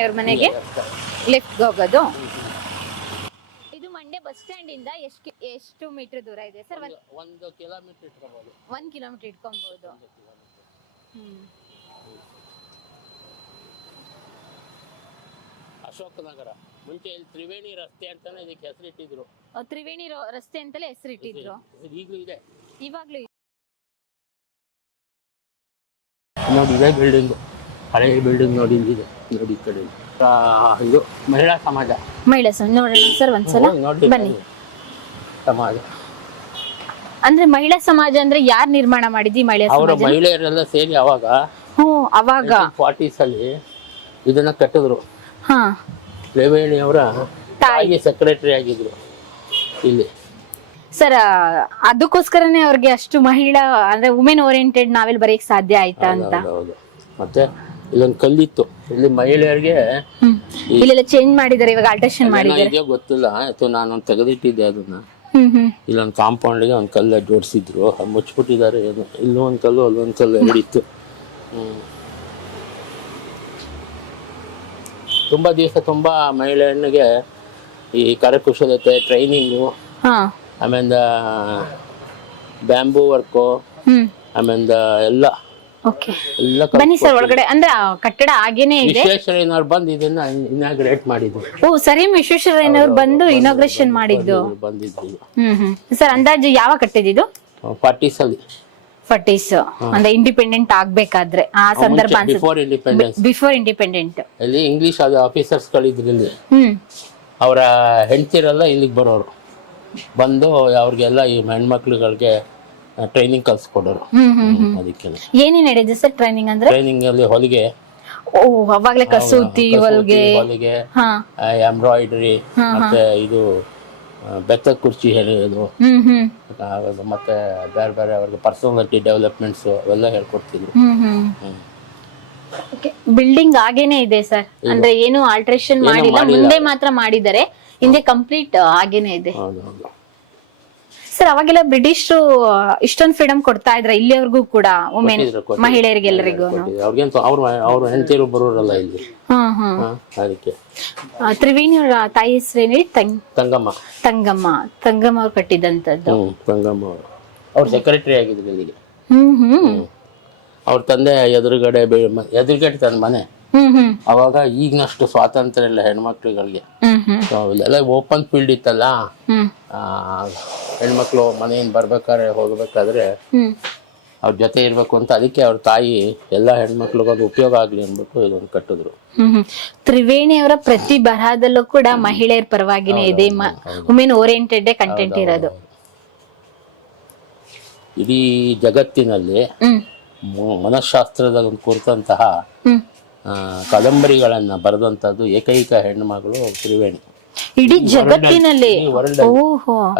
ಅವ್ರ ಮನೆಗೆ ಲೆಫ್ಟ್ ಹೋಗೋದು. ಇದು ಮಂಡ್ಯ ಬಸ್ ಸ್ಟ್ಯಾಂಡ್ ಇಂದ ಎಷ್ಟು ಮೀಟರ್ ದೂರ ಇದೆ ಸರ್? 1 ಕಿಲೋಮೀಟರ್ ಇಟ್ಕೋಬಹುದು. 1 ಕಿಲೋಮೀಟರ್ ಇಟ್ಕೊಬಹುದು. ಅಶೋಕ ನಗರ ಮುಂಚೆ ಇಲ್ಲಿ ತ್ರಿವೇಣಿ ರಸ್ತೆ ಅಂತಾನೆ ಇದಕ್ಕೆ ಹೆಸರಿಟ್ಟಿದ್ರು. ತ್ರಿವೇಣಿ ರಸ್ತೆ ಅಂತಲೇ ಹೆಸರಿಟ್ಟಿದ್ರು. ಈಗಲೂ ಇದೆ. ಇವಾಗ್ಲೂ ನೋಡಿ ಇದೇ ಬಿಲ್ಡಿಂಗ್, ಹಳೆ ಬಿಲ್ಡಿಂಗ್ ನೋಡಿ ಇಲ್ಲಿದೆ. ನೋಡಿ ಈ ಕಡೆ ಇದು ಮಹಿಳಾ ಸಮಾಜ. ಮಹಿಳಾ ಸಮಾಜ ನೋಡೋಣ ಸರ್ ಒಂದ್ಸಲ ಬನ್ನಿ. ಸಮಾಜ ಅಂದ್ರೆ ಮಹಿಳಾ ಸಮಾಜ ಅಂದ್ರೆ ಯಾರು ನಿರ್ಮಾಣ ಮಾಡಿದ್ವಿ? ಅವರ ಮಹಿಳೆಯರೆಲ್ಲ ಸೇರಿ ಅವಾಗ ಅವಾಗ 40s ಅಲ್ಲಿ ಇದನ್ನ ಕಟ್ಟಿದ್ರು. ಹಾ, ತ್ರಿವೇಣಿ ಅವರ ತಾಯಿ ಸೆಕ್ರೆಟರಿ ಆಗಿದ್ರು ಇಲ್ಲಿ ಸರ್. ಅದಕ್ಕೋಸ್ಕರನೇ ಅವ್ರಿಗೆ ಅಷ್ಟು ಮಹಿಳಾ ಅಂದ್ರೆ ವುಮೆನ್ ಓರಿಯೆಂಟೆಡ್ ನಾವೆಲ್ ಬರೆಯಕ್ ಸಾಧ್ಯ ಆಯ್ತಾ ಅಂತ. ಮತ್ತೆ ಇಲ್ಲೊಂದು ಕಲ್ಲಿತ್ತು, ಇಲ್ಲಿ ಮಹಿಳೆಯರಿಗೆ ಇಲ್ಲೆಲ್ಲ ಚೇಂಜ್ ಮಾಡಿದ್ದಾರೆ, ಇವಾಗ ಆಲ್ಟ್ರೇಷನ್ ಮಾಡಿದ್ದಾರೆ. ಗೊತ್ತಿಲ್ಲ, ನಾನು ತೆಗೆದಿಟ್ಟಿದ್ದೆ ಅದನ್ನ. ಇಲ್ಲೊಂದು ಕಾಂಪೌಂಡ್ಗೆ ಒಂದು ಕಲ್ಲು ಜೋಡಿಸಿದ್ರು, ಮುಚ್ಚಿಬಿಟ್ಟಿದ್ದಾರೆ. ಇಲ್ಲೂ ಒಂದು ಕಲ್ಲು, ಅಲ್ಲೊಂದು ಕಲ್ಲು, ಎರಡಿತ್ತು. ತುಂಬಾ ದಿವಸ ತುಂಬಾ ಮಹಿಳೆಯರಿಗೆ ಈ ಕರಕುಶಲತೆ ಟ್ರೈನಿಂಗು, ಆಮೇಲೆ ಬ್ಯಾಂಬೂ ವರ್ಕು, ಆಮೇಲೆ ಎಲ್ಲ ಬನ್ನಿ ಸರ್ ಒಳಗಡೆ. ಅಂದ್ರೆ ಕಟ್ಟಡ ಆಗೇನೆ ಇದೆ. ವಿಶ್ವೇಶ್ವರಯ್ಯನವ್ರು ಬಂದು ಇದನ್ನ ಇನಾಗ್ರೇಟ್ ಮಾಡಿದ್ರು. ಓ ಸರಿ, ವಿಶ್ವೇಶ್ವರಯ್ಯನವ್ರು ಬಂದು ಇನಾಗ್ರೇಷನ್ ಮಾಡಿದ್ದು ಬಂದಿದ್ದು. ಸರ್ ಅಂದಾಜು ಯಾವಾಗ ಕಟ್ಟಿದ್ದು? 40s ಅಲ್ಲಿ. 40s ಅಂದ್ರೆ ಇಂಡಿಪೆಂಡೆಂಟ್ ಆಗ್ಬೇಕಾದ್ರೆ ಆ ಸಂದರ್ಭ ಬಿಫೋರ್ ಇಂಡಿಪೆಂಡೆಂಟ್. ಅಲ್ಲಿ ಇಂಗ್ಲಿಷ್ ಆಫೀಸರ್ಸ್ ಗಳಿದ್ರು ಇಲ್ಲಿ. ಅವರ ಹೆಂಡತಿರೆಲ್ಲ ಇಲ್ಲಿಗೆ ಬರೋರು, ಬಂದು ಅವ್ರಿಗೆಲ್ಲ ಈ ಹೆಣ್ಮಕ್ಳುಗಳಿಗೆ ಟ್ರೈನಿಂಗ್ ಕಲ್ಸ್ಕೊಡೋರು. ಅದಕ್ಕೆ ಏನೇನ್ ನಡೆದಿದೆ ಸರ್ ಟ್ರೈನಿಂಗ್? ಅಂದ್ರೆ ಟ್ರೈನಿಂಗ್ ಅಲ್ಲಿ ಹೊಲಿಗೆ, ಅವಾಗ್ಲೇ ಕಸೂತಿ, ಹೊಲಿಗೆ, ಎಂಬ್ರಾಯ್ಡರಿ, ಮತ್ತೆ ಇದು ಬೆತ್ತ ಕುರ್ಚಿ ಹೇಳೋದು, ಮತ್ತೆ ಬೇರೆ ಬೇರೆ ಅವ್ರಿಗೆ ಪರ್ಸನಾಲಿಟಿ ಡೆವಲಪ್ಮೆಂಟ್ಸ್ ಅವೆಲ್ಲ ಹೇಳ್ಕೊಡ್ತಿದ್ರು. ಬಿಲ್ಡಿಂಗ್ ಆಗೇನೆ ಇದೆ ಸರ್, ಅಂದ್ರೆ ಏನು ಆಲ್ಟ್ರೇಷನ್ ಮಾಡಿಲ್ಲ, ಮುಂದೆ ಮಾತ್ರ ಮಾಡಿದ್ದಾರೆ, ಹಿಂದೆ ಕಂಪ್ಲೀಟ್ ಆಗೇನೆ ಇದೆ. ಸರ್ ಅವಾಗೆಲ್ಲ ಬ್ರಿಟಿಷರು ಇಷ್ಟೊಂದು ಫ್ರೀಡಮ್ ಕೊಡ್ತಾ ಇದ್ರ ಇಲ್ಲಿವರೆಗೂ ಕೂಡ ವುಮೆನ್ ಮಹಿಳೆಯರಿಗೆಲ್ಲರಿಗೂ? ಅವ್ರ ಹೆಂಡತಿರು ಬರೋರಲ್ಲ ಇಲ್ಲಿ. ಅದಕ್ಕೆ ತ್ರಿವೇಣಿ ಅವರ ತಾಯಿ ಹೆಸರೇನು? ತಂಗಮ್ಮ. ತಂಗಮ್ಮ. ತಂಗಮ್ಮ ಅವ್ರು ಕಟ್ಟಿದಂತದ್ದು. ತಂಗಮ್ಮ ಅವ್ರ ಸೆಕ್ರೆಟರಿ ಆಗಿದ್ರು ಇಲ್ಲಿಗೆ. ಅವ್ರ ತಂದೆ ಎದುರುಗಡೆ ತನ್ನ ಮನೆ. ಅವಾಗ ಈಗಿನಷ್ಟು ಸ್ವಾತಂತ್ರ್ಯ ಇಲ್ಲ ಹೆಣ್ಮಕ್ಳುಗಳಿಗೆ. ಇಲ್ಲೆಲ್ಲ ಓಪನ್ ಫೀಲ್ಡ್ ಇತ್ತಲ್ಲ, ಹೆಣ್ಮಕ್ಳು ಮನೆಯಿಂದ ಬರ್ಬೇಕಾದ್ರೆ ಹೋಗ್ಬೇಕಾದ್ರೆ ಅವ್ರ ಜೊತೆ ಇರ್ಬೇಕು ಅಂತ, ಅದಕ್ಕೆ ಅವ್ರ ತಾಯಿ ಎಲ್ಲಾ ಹೆಣ್ಮಕ್ಳಿಗೊಂದು ಉಪಯೋಗ ಆಗ್ಲಿ ಅನ್ಬಿಟ್ಟು ಇದೊಂದು ಕಟ್ಟಿದ್ರು. ತ್ರಿವೇಣಿ ಅವರ ಪ್ರತಿ ಬರಹದಲ್ಲೂ ಕೂಡ ಮಹಿಳೆಯರ ಪರವಾಗಿನೇ ಇದೆ, ವುಮೆನ್ ಓರಿಯೆಂಟೆಡ್ ಕಂಟೆಂಟ್ ಇರೋದು. ಇಡೀ ಜಗತ್ತಿನಲ್ಲಿ ಮನಃಶಾಸ್ತ್ರದ ಕುರಿತಂತಹ ಕಾದಂಬರಿಗಳನ್ನ ಬರೆದಂತದ್ದು ಏಕೈಕ ಹೆಣ್ಣುಮಗಳು ತ್ರಿವೇಣಿ. ಇಡೀ ಜಗತ್ತಿನಲ್ಲಿ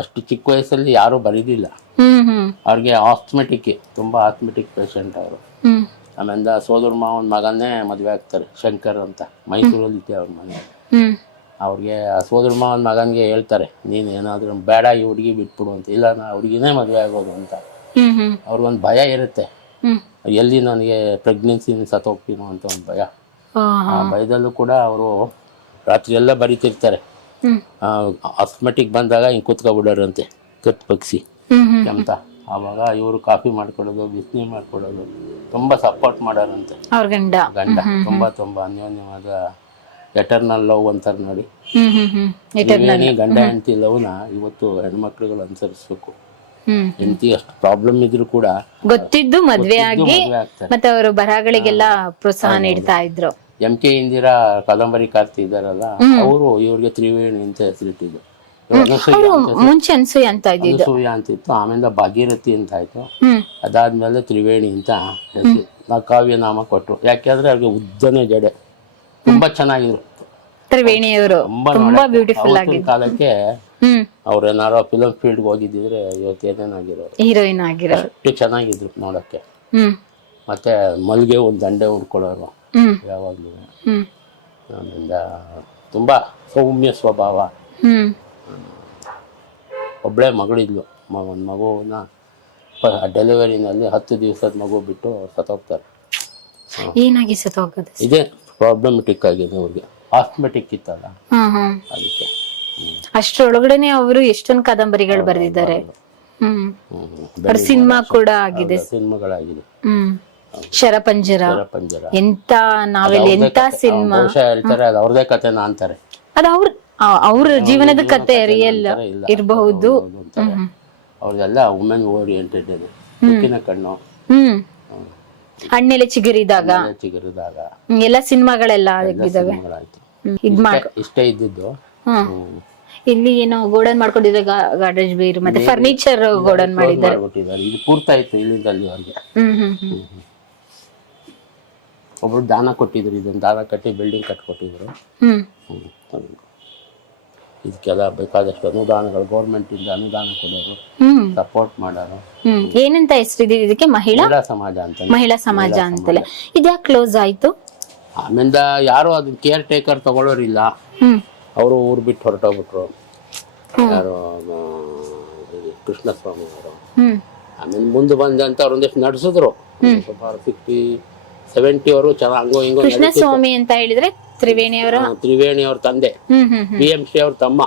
ಅಷ್ಟು ಚಿಕ್ಕ ವಯಸ್ಸಲ್ಲಿ ಯಾರು ಬರೀದಿಲ್ಲ. ಅವ್ರಿಗೆ ಆಸ್ಥಮೆಟಿಕ್, ತುಂಬಾ ಆಸ್ಥಮೆಟಿಕ್ ಪೇಷಂಟ್ ಅವರು. ಆಮೇಲೆ ಸೋದರ ಮಾವನ ಮಗನ್ನೇ ಮದ್ವೆ ಆಗ್ತಾರೆ, ಶಂಕರ್ ಅಂತ, ಮೈಸೂರಲ್ಲಿ ಇದ್ದೆ ಅವ್ರ ಮನೆ. ಅವ್ರಿಗೆ ಸೋದರ ಮಾವನ ಮಗನ್ಗೆ ಹೇಳ್ತಾರೆ, ನೀನ್ ಏನಾದ್ರು ಬೇಡ ಈ ಹುಡುಗಿ ಬಿಟ್ಬಿಡು ಅಂತ. ಇಲ್ಲ, ನಾ ಹುಡುಗಿನೇ ಮದ್ವೆ ಆಗೋದು ಅಂತ. ಅವ್ರಿಗೊಂದು ಭಯ ಇರುತ್ತೆ, ಎಲ್ಲಿ ನನಗೆ ಪ್ರೆಗ್ನೆನ್ಸಿ ಸತ್ತೋಗ್ತೀನೋ ಅಂತ ಒಂದು ಭಯ. ಆ ಭಯದಲ್ಲೂ ಕೂಡ ಅವರು ರಾತ್ರಿ ಎಲ್ಲ ಬರೀತಿರ್ತಾರೆ. ಆಸ್ಥಮೆಟಿಕ್ ಬಂದಾಗ ಹಿಂಗೆ ಕೂತ್ಕೊಬಿಡೋರಂತೆ, ಕತ್ ಪಕ್ಷಿ ಕೆಮ್ತ. ಆವಾಗ ಇವರು ಕಾಫಿ ಮಾಡ್ಕೊಡೋದು, ಬಿಸಿನೀರು ಮಾಡ್ಕೊಡೋದು, ತುಂಬಾ ಸಪೋರ್ಟ್ ಮಾಡೋರಂತೆ. ಗಂಡ ತುಂಬಾ ಅನ್ಯೋನ್ಯವಾದ ಎಟರ್ನಲ್ ಲವ್ ಅಂತಾರೆ ನೋಡಿ. ಗಂಡ ಹೆಂಡತಿ ಲವ್ನ ಇವತ್ತು ಹೆಣ್ಮಕ್ಳುಗಳು ಅನುಸರಿಸ್ಬೇಕು. ಹೆಂಡತಿ ಅಷ್ಟು ಪ್ರಾಬ್ಲಮ್ ಇದ್ರು ಕೂಡ ಗೊತ್ತಿದ್ದು ಮದ್ವೆ ಆಗಿ ಮತ್ತೆ ಅವರು ಬರಹಗಳಿಗೆಲ್ಲ ಪ್ರೋತ್ಸಾಹ ನೀಡ್ತಾ ಇದ್ರು. MK ಇಂದಿರಾ ಕಾದಂಬರಿ ಕಾರ್ತಿ ಇದಾರಲ್ಲ, ಅವರು ಇವ್ರಿಗೆ ತ್ರಿವೇಣಿ ಅಂತ ಹೆಸರಿಟ್ಟಿದ್ರು. ಮುಂಚೆ ಅನ್ಸೂಯ ಅಂತಿತ್ತು, ಆಮೇಲೆ ಭಾಗೀರಥಿ ಅಂತ ಆಯ್ತು. ಅದಾದ್ಮೇಲೆ ತ್ರಿವೇಣಿ ಅಂತ ಕಾವ್ಯ ನಾಮ ಕೊಟ್ರು. ಯಾಕೆಂದ್ರೆ ಅವ್ರಿಗೆ ಉದ್ದನೆ ಜಡೆ, ತುಂಬಾ ಚೆನ್ನಾಗಿದ್ರು ತ್ರಿವೇಣಿಯವರು. ತುಂಬಾ ಬ್ಯೂಟಿಫುಲ್ ಆಗಿದ್ರು. ಕಾಲಕ್ಕೆ ಅವ್ರ ಏನಾರು ಫಿಲಂ ಫೀಲ್ಡ್ ಹೋಗಿದ್ದಿದ್ರೆ ಇವತ್ತು ಏನೇನಾಗಿರೋರು, ಹೀರೋಯಿನ್ ಆಗಿರೋರು. ಅಷ್ಟು ಚೆನ್ನಾಗಿದ್ರು ನೋಡಕ್ಕೆ. ಮತ್ತೆ ಮಲ್ಗೆ ಒಂದು ದಂಡೆ ಉಡ್ಕೊಳ್ಳೋರು ಯಾವಾಗ್ಲೂ. ಆಮೇಲೆ ತುಂಬಾ ಸೌಮ್ಯ ಸ್ವಭಾವ. ಒಬ್ಬಳೇ ಮಗಳಿದ್ಲು, ಒಂದು ಮಗುವನ್ನ ಡೆಲಿವರಿನಲ್ಲಿ 10 ದಿವಸದ ಮಗು ಬಿಟ್ಟು ಸತ್ತೋಗ್ತಾರೆ. ಏನಾಗಿ ಸತ್ತೋಗೋದು? ಇದೇ ಪ್ರಾಬ್ಲಮೆಟಿಕ್ ಆಗಿದೆ ಅವ್ರಿಗೆ, ಆಸ್ಥಮೆಟಿಕ್ ಇತ್ತಲ್ಲ ಅದಕ್ಕೆ. ಅಷ್ಟ್ರೊಳಗಡೆನೆ ಅವರು ಎಷ್ಟೊಂದು ಕಾದಂಬರಿಗಳು ಬರೆದಿದ್ದಾರೆ. ಅವ್ರ ಸಿನಿಮಾ ಕೂಡ ಆಗಿದೆ, ಸಿನಿಮಾಗಳಾಗಿದೆ. ಶರಪಂಜರ ಪಂಜರ ಎಂತ ನಾವೆಲ್, ಎಂತ ಸಿನಿಮಾ. ಬಹುಶಃ ಹೇಳ್ತಾರೆ ಅದು ಅವ್ರದೇ ಕಥೆನ ಅಂತಾರೆ, ಅದು ಅವ್ರ ಜೀವನದ ಕತೆ ರಿಯಲ್ ಇರಬಹುದು. ಅವ್ರದೆಲ್ಲ ವುಮೆನ್ ಓರಿಯೆಂಟೆಡ್ ಇದೆ. ಉಕ್ಕಿನ ಕಣ್ಣು, ಹಣ್ಣೆಲೆ ಚಿಗುರಿದಾಗ ಎಲ್ಲ ಸಿನಿಮಾಗಳೆಲ್ಲ ಆಗಿದ್ದಾವೆ. ಇಷ್ಟೇ ಇದ್ದಿದ್ದು. ಇಲ್ಲಿ ಏನೋ ಗೋಡನ್ ಮಾಡ್ಕೊಂಡಿದ್ರೆ ಗಾರ್ಡೇಜ್ ಬೀರ್ ಮತ್ತೆ ಫರ್ನಿಚರ್ ಗೋಡನ್ ಮಾಡಿದ್ದಾರೆ. ಇದು ಪೂರ್ತಾಯ್ತು ಇಲ್ಲಿಂದ ಅಲ್ಲಿ ಅವ್ರಿಗೆ. ಒಬ್ರು ದಾನ ಕೊಟ್ಟಿದ್ರು, ಇದನ್ನ ದಾನ ಕಟ್ಟಿ ಬಿಲ್ಡಿಂಗ್ ಕಟ್ಕೊಟ್ಟಿದ್ರು. ಇದಕ್ಕೆಲ್ಲ ಬೇಕಾದಷ್ಟು ಅನುದಾನಗಳು ಗೌರ್ಮೆಂಟ್ ಇಂದ ಅನುದಾನ ಕೊಡೋರು, ಸಪೋರ್ಟ್ ಮಾಡೋರು. ಏನಂತ ಹೆಸರಿದೆ ಇದಕ್ಕೆ? ಮಹಿಳಾ ಸಮಾಜ ಅಂತ. ಮಹಿಳಾ ಸಮಾಜ ಅಂತಲೇ. ಇದ್ಯಾಕೆ ಕ್ಲೋಸ್ ಆಯ್ತು? ಆಮೇಲೆ ಯಾರು ಅದನ್ನ ಕೇರ್ ಟೇಕರ್ ತಗೊಳ್ಳೋರಿಲ್ಲ, ಅವರು ಊರು ಬಿಟ್ಟು ಹೊರಟೋಗ್ಬಿಟ್ರು. ಯಾರು ಕೃಷ್ಣಸ್ವಾಮಿ ಅವರು. ಆಮೇಲೆ ಮುಂದೆ ಬಂದಂತ ಅವ್ರು ಒಂದಿಷ್ಟು ನಡೆಸಿದ್ರು. 60-70 ಅವರು ಚೆನ್ನಾಗಿ ಹಂಗೋ ಹಿಂಗೋ. ಕೃಷ್ಣಸ್ವಾಮಿ ಅಂತ ಹೇಳಿದ್ರೆ ತ್ರಿವೇಣಿ ಅವ್ರ ತಂದೆ, BMC ಅವ್ರ ತಮ್ಮ,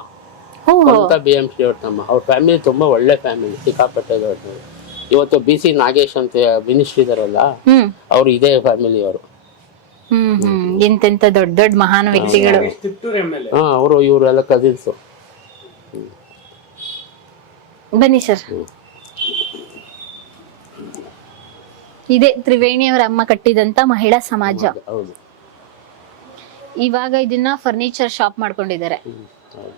BMC ಅವ್ರ ತಮ್ಮ. ಅವ್ರ ಫ್ಯಾಮಿಲಿ ತುಂಬಾ ಒಳ್ಳೆ ಫ್ಯಾಮಿಲಿ, ಸಿಕ್ಕಾಪಟ್ಟೆ. ಇವತ್ತು BC ನಾಗೇಶ್ ಅಂತ ಮಿನಿಸ್ಟರ್ ಇದಾರಲ್ಲ, ಅವ್ರು ಇದೇ ಫ್ಯಾಮಿಲಿ ಅವರು. ಎಂತೆಂತ ದೊಡ್ಡ ದೊಡ್ಡ ಮಹಾನ್ ವ್ಯಕ್ತಿಗಳು. ಅವರು ಇವರೆಲ್ಲ ಕಸಿನ್ಸ್. ಬನ್ನಿ ಸರ್. ಇದೇ ತ್ರಿವೇಣಿ ಅವರ ಅಮ್ಮ ಕಟ್ಟಿದಂತ ಮಹಿಳಾ ಸಮಾಜ. ಹೌದು. ಇವಾಗ ಇದನ್ನ ಫರ್ನಿಚರ್ ಶಾಪ್ ಮಾಡ್ಕೊಂಡಿದ್ದಾರೆ. ಹೌದು.